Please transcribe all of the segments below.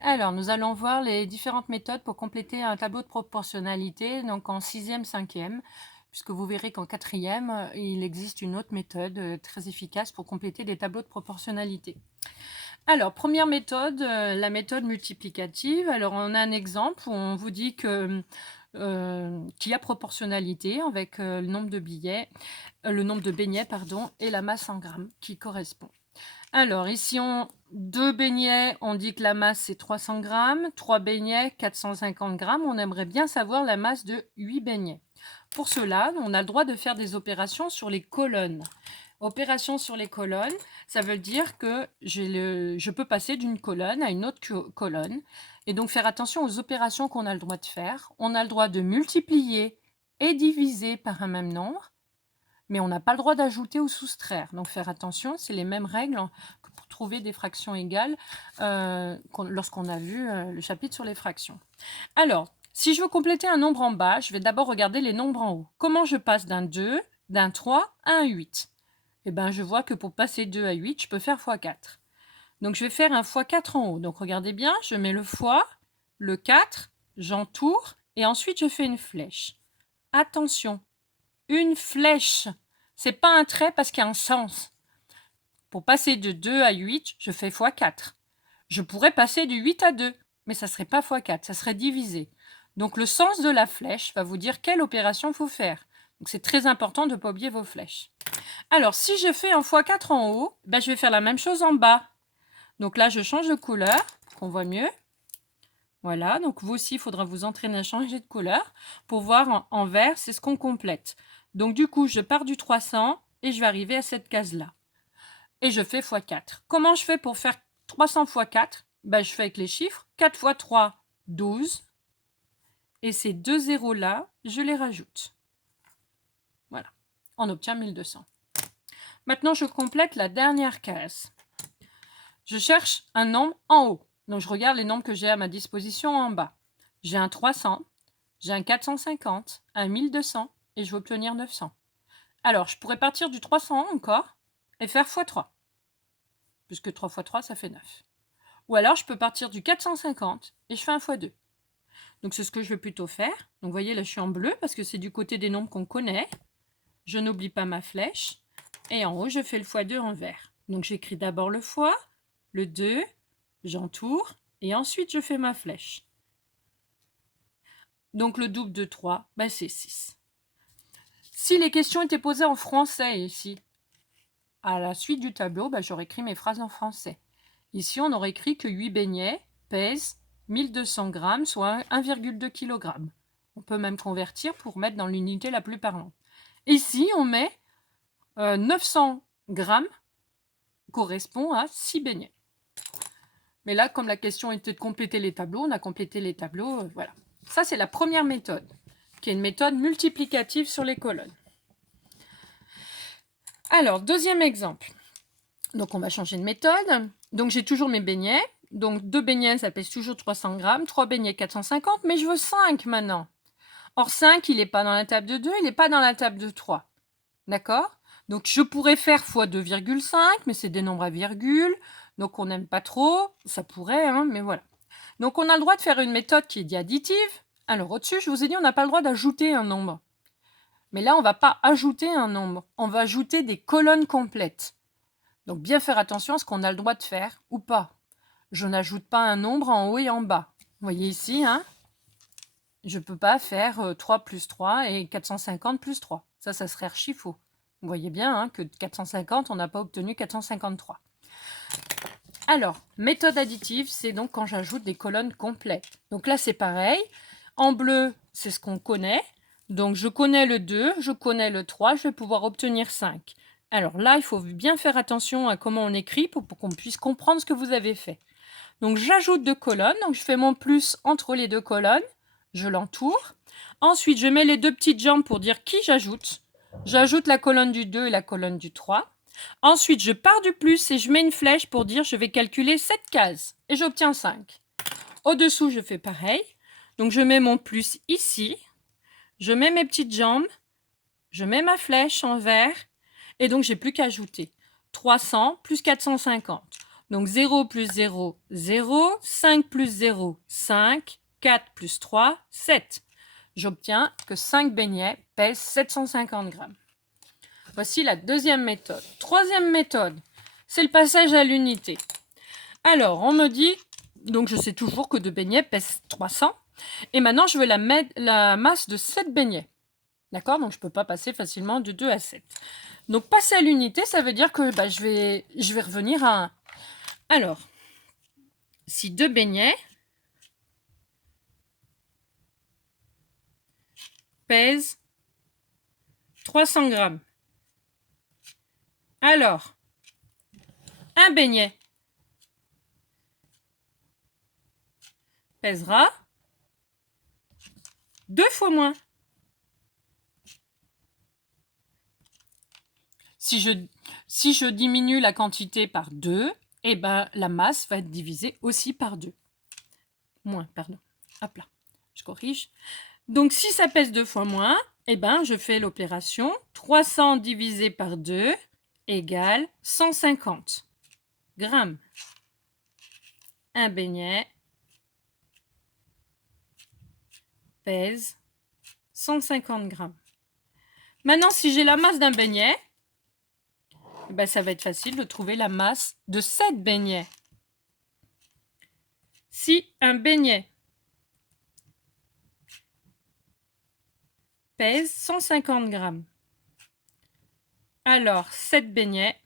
Alors, nous allons voir les différentes méthodes pour compléter un tableau de proportionnalité, donc en sixième, cinquième, puisque vous verrez qu'en quatrième, il existe une autre méthode très efficace pour compléter des tableaux de proportionnalité. Alors, première méthode, la méthode multiplicative. Alors, on a un exemple où on vous dit qu'il y a proportionnalité avec le nombre de billets, le nombre de beignets, pardon, et la masse en grammes qui correspond. Alors, ici, 2 beignets, on dit que la masse, c'est 300 grammes. 3 beignets, 450 grammes. On aimerait bien savoir la masse de 8 beignets. Pour cela, on a le droit de faire des opérations sur les colonnes. Opération sur les colonnes, ça veut dire que je peux passer d'une colonne à une autre colonne. Et donc, faire attention aux opérations qu'on a le droit de faire. On a le droit de multiplier et diviser par un même nombre, mais on n'a pas le droit d'ajouter ou soustraire. Donc, faire attention, c'est les mêmes règles que pour trouver des fractions égales lorsqu'on a vu le chapitre sur les fractions. Alors, si je veux compléter un nombre en bas, je vais d'abord regarder les nombres en haut. Comment je passe d'un 2, d'un 3 à un 8 ? Eh bien, je vois que pour passer 2 à 8, je peux faire x4. Donc, je vais faire un x4 en haut. Donc, regardez bien, je mets le fois, le 4, j'entoure, et ensuite, je fais une flèche. Attention, une flèche, c'est pas un trait parce qu'il y a un sens. Pour passer de 2 à 8, je fais x4. Je pourrais passer de 8 à 2, mais ça ne serait pas x4, ça serait divisé. Donc, le sens de la flèche va vous dire quelle opération il faut faire. Donc, c'est très important de ne pas oublier vos flèches. Alors, si je fais un x4 en haut, ben, je vais faire la même chose en bas. Donc là, je change de couleur pour qu'on voit mieux. Voilà, donc vous aussi, il faudra vous entraîner à changer de couleur pour voir en vert, c'est ce qu'on complète. Donc du coup, je pars du 300 et je vais arriver à cette case-là. Et je fais x4. Comment je fais pour faire 300 x 4 ? Ben, je fais avec les chiffres. 4 x 3, 12. Et ces deux zéros-là, je les rajoute. Voilà, on obtient 1200. Maintenant, je complète la dernière case. Je cherche un nombre en haut. Donc, je regarde les nombres que j'ai à ma disposition en bas. J'ai un 300, j'ai un 450, un 1200 et je veux obtenir 900. Alors, je pourrais partir du 300 encore et faire x3. Puisque 3 x 3, ça fait 9. Ou alors, je peux partir du 450 et je fais un x2. Donc, c'est ce que je vais plutôt faire. Donc, vous voyez, là, je suis en bleu parce que c'est du côté des nombres qu'on connaît. Je n'oublie pas ma flèche. Et en haut, je fais le x2 en vert. Donc, j'écris d'abord le x, le 2, j'entoure, et ensuite, je fais ma flèche. Donc, le double de 3, ben, c'est 6. Si les questions étaient posées en français ici, à la suite du tableau, ben, j'aurais écrit mes phrases en français. Ici, on aurait écrit que 8 beignets pèsent 1200 grammes, soit 1,2 kg. On peut même convertir pour mettre dans l'unité la plus parlante. Ici, on met 900 grammes correspond à 6 beignets. Mais là, comme la question était de compléter les tableaux, on a complété les tableaux, voilà. Ça, c'est la première méthode, qui est une méthode multiplicative sur les colonnes. Alors, deuxième exemple. Donc, on va changer de méthode. Donc, j'ai toujours mes beignets. Donc, 2 beignets, ça pèse toujours 300 grammes. 3 beignets, 450. Mais je veux 5 maintenant. Or, 5, il n'est pas dans la table de 2, il n'est pas dans la table de 3. D'accord ? Donc, je pourrais faire x 2,5, mais c'est des nombres à virgule. Donc, on n'aime pas trop. Ça pourrait, hein, mais voilà. Donc, on a le droit de faire une méthode qui est dit additive. Alors, au-dessus, je vous ai dit, on n'a pas le droit d'ajouter un nombre. Mais là, on ne va pas ajouter un nombre. On va ajouter des colonnes complètes. Donc, bien faire attention à ce qu'on a le droit de faire ou pas. Je n'ajoute pas un nombre en haut et en bas. Vous voyez ici, hein, je ne peux pas faire 3 plus 3 et 450 plus 3. Ça serait archi faux. Vous voyez bien hein, que de 450, on n'a pas obtenu 453. Alors, méthode additive, c'est donc quand j'ajoute des colonnes complètes. Donc là, c'est pareil. En bleu, c'est ce qu'on connaît. Donc, je connais le 2, je connais le 3, je vais pouvoir obtenir 5. Alors là, il faut bien faire attention à comment on écrit pour qu'on puisse comprendre ce que vous avez fait. Donc, j'ajoute 2 colonnes. Donc, je fais mon plus entre les 2 colonnes. Je l'entoure. Ensuite, je mets les 2 petites jambes pour dire qui j'ajoute. J'ajoute la colonne du 2 et la colonne du 3. Ensuite, je pars du plus et je mets une flèche pour dire je vais calculer cette case. Et j'obtiens 5. Au-dessous, je fais pareil. Donc, je mets mon plus ici. Je mets mes petites jambes. Je mets ma flèche en vert. Et donc, j'ai plus qu'à ajouter 300 plus 450. Donc 0 plus 0, 0. 5 plus 0, 5. 4 plus 3, 7. J'obtiens que 5 beignets pèsent 750 grammes. Voici la deuxième méthode. Troisième méthode, c'est le passage à l'unité. Alors, on me dit, donc je sais toujours que 2 beignets pèsent 300. Et maintenant, je veux la masse de 7 beignets. D'accord? Donc, je ne peux pas passer facilement de 2 à 7. Donc, passer à l'unité, ça veut dire que je vais revenir à 1. Alors, si 2 beignets pèsent 300 grammes, alors, un beignet pèsera 2 fois moins. Si je diminue la quantité par 2, eh ben, la masse va être divisée aussi par 2. Moins, pardon. Hop là, je corrige. Donc, si ça pèse 2 fois moins, eh ben, je fais l'opération 300 divisé par 2 égale 150 grammes. Un beignet pèse 150 grammes. Maintenant, si j'ai la masse d'un beignet, eh ben, ça va être facile de trouver la masse de 7 beignets. Si un beignet pèse 150 grammes, alors 7 beignets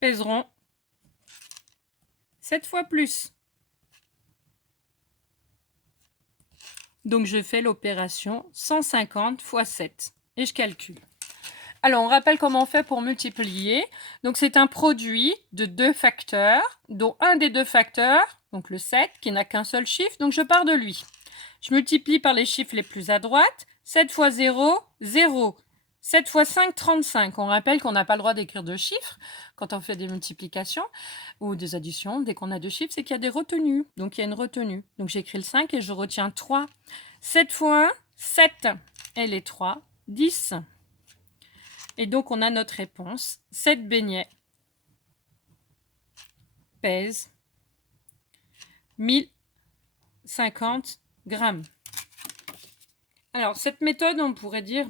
pèseront 7 fois plus. Donc, je fais l'opération 150 fois 7 et je calcule. Alors, on rappelle comment on fait pour multiplier. Donc, c'est un produit de 2 facteurs, dont un des 2 facteurs, donc le 7, qui n'a qu'un seul chiffre, donc je pars de lui. Je multiplie par les chiffres les plus à droite. 7 fois 0, 0. 7 fois 5, 35. On rappelle qu'on n'a pas le droit d'écrire de chiffres quand on fait des multiplications ou des additions. Dès qu'on a 2 chiffres, c'est qu'il y a des retenues. Donc, il y a une retenue. Donc, j'écris le 5 et je retiens 3. 7 fois 1, 7. Et les 3, 10. Et donc, on a notre réponse. 7 beignets pèsent 1050 grammes. Alors, cette méthode, on pourrait dire,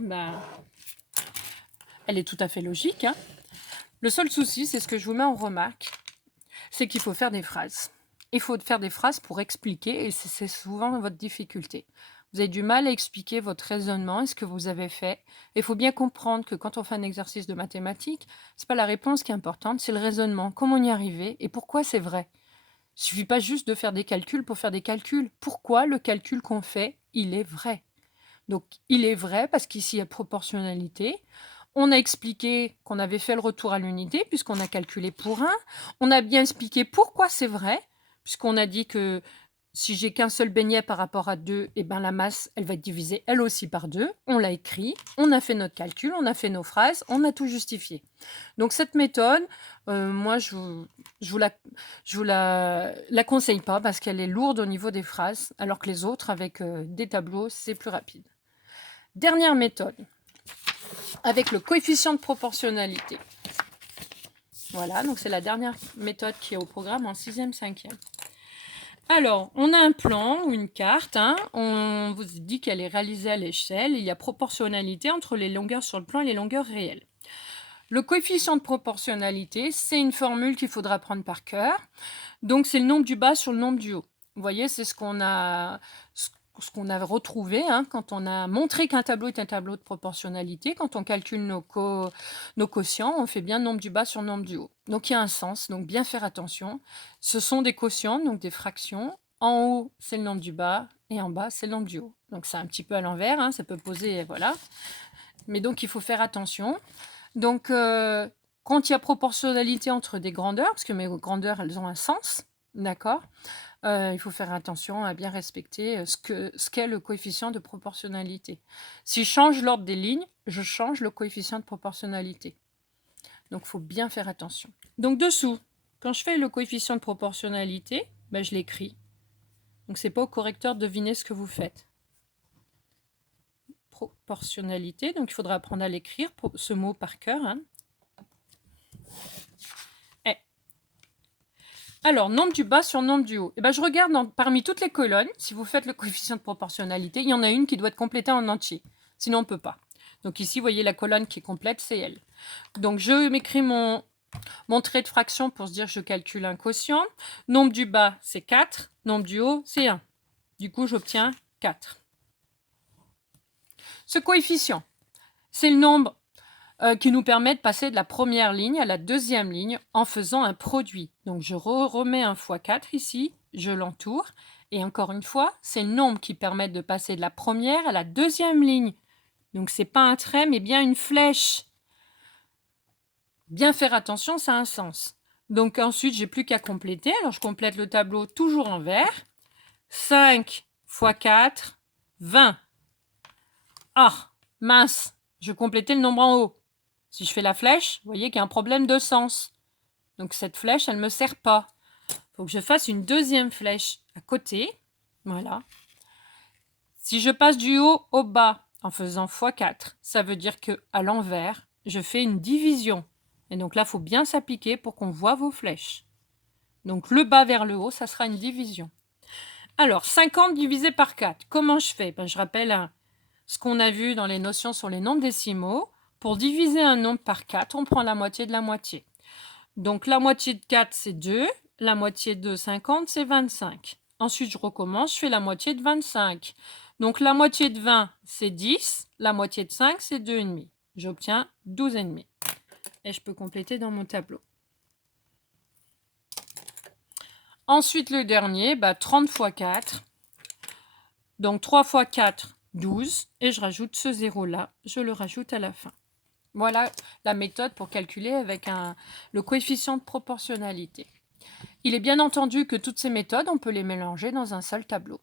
elle est tout à fait logique. Hein. Le seul souci, c'est ce que je vous mets en remarque, c'est qu'il faut faire des phrases. Il faut faire des phrases pour expliquer, et c'est souvent votre difficulté. Vous avez du mal à expliquer votre raisonnement et ce que vous avez fait. Il faut bien comprendre que quand on fait un exercice de mathématiques, ce n'est pas la réponse qui est importante, c'est le raisonnement, comment on y est arrivé et pourquoi c'est vrai. Il ne suffit pas juste de faire des calculs pour faire des calculs. Pourquoi le calcul qu'on fait, il est vrai? Donc, il est vrai parce qu'ici, il y a proportionnalité. On a expliqué qu'on avait fait le retour à l'unité puisqu'on a calculé pour 1. On a bien expliqué pourquoi c'est vrai, puisqu'on a dit que si j'ai qu'un seul beignet par rapport à 2, eh ben la masse, elle va être divisée elle aussi par 2. On l'a écrit, on a fait notre calcul, on a fait nos phrases, on a tout justifié. Donc cette méthode, moi, je vous la conseille pas parce qu'elle est lourde au niveau des phrases, alors que les autres, avec des tableaux, c'est plus rapide. Dernière méthode, avec le coefficient de proportionnalité. Voilà, donc c'est la dernière méthode qui est au programme en 6e, 5e. Alors, on a un plan ou une carte, hein. On vous dit qu'elle est réalisée à l'échelle. Il y a proportionnalité entre les longueurs sur le plan et les longueurs réelles. Le coefficient de proportionnalité, c'est une formule qu'il faudra prendre par cœur. Donc, c'est le nombre du bas sur le nombre du haut. Vous voyez, c'est ce qu'on a retrouvé hein, quand on a montré qu'un tableau est un tableau de proportionnalité. Quand on calcule nos quotients, on fait bien nombre du bas sur nombre du haut. Donc, il y a un sens, donc bien faire attention. Ce sont des quotients, donc des fractions. En haut, c'est le nombre du bas, et en bas, c'est le nombre du haut. Donc, c'est un petit peu à l'envers, hein, ça peut poser, voilà. Mais donc, il faut faire attention. Donc, quand il y a proportionnalité entre des grandeurs, parce que mes grandeurs, elles ont un sens, d'accord, il faut faire attention à bien respecter ce qu'est le coefficient de proportionnalité. Si je change l'ordre des lignes, je change le coefficient de proportionnalité. Donc, il faut bien faire attention. Donc, dessous, quand je fais le coefficient de proportionnalité, je l'écris. Donc, ce n'est pas au correcteur de deviner ce que vous faites. Proportionnalité, donc il faudra apprendre à l'écrire, ce mot par cœur. Hein. Alors, nombre du bas sur nombre du haut. Eh ben, je regarde parmi toutes les colonnes, si vous faites le coefficient de proportionnalité, il y en a une qui doit être complétée en entier. Sinon, on ne peut pas. Donc ici, vous voyez la colonne qui est complète, c'est elle. Donc, je m'écris mon trait de fraction pour se dire que je calcule un quotient. Nombre du bas, c'est 4. Nombre du haut, c'est 1. Du coup, j'obtiens 4. Ce coefficient, c'est le nombre qui nous permet de passer de la première ligne à la deuxième ligne en faisant un produit. Donc je remets un fois 4 ici, je l'entoure, et encore une fois, c'est le nombre qui permet de passer de la première à la deuxième ligne. Donc c'est pas un trait, mais bien une flèche. Bien faire attention, ça a un sens. Donc ensuite, j'ai plus qu'à compléter. Alors je complète le tableau toujours en vert. 5 fois 4, 20. Ah, mince, je complétais le nombre en haut. Si je fais la flèche, vous voyez qu'il y a un problème de sens. Donc cette flèche, elle ne me sert pas. Il faut que je fasse une deuxième flèche à côté. Voilà. Si je passe du haut au bas en faisant x4, ça veut dire qu'à l'envers, je fais une division. Et donc là, il faut bien s'appliquer pour qu'on voit vos flèches. Donc le bas vers le haut, ça sera une division. Alors, 50 divisé par 4, comment je fais? Je rappelle ce qu'on a vu dans les notions sur les nombres décimaux. Pour diviser un nombre par 4, on prend la moitié de la moitié. Donc la moitié de 4, c'est 2. La moitié de 50, c'est 25. Ensuite, je recommence, je fais la moitié de 25. Donc la moitié de 20, c'est 10. La moitié de 5, c'est 2,5. J'obtiens 12,5. Et je peux compléter dans mon tableau. Ensuite, le dernier, 30 fois 4. Donc 3 fois 4, 12. Et je rajoute ce 0-là. Je le rajoute à la fin. Voilà la méthode pour calculer avec le coefficient de proportionnalité. Il est bien entendu que toutes ces méthodes, on peut les mélanger dans un seul tableau.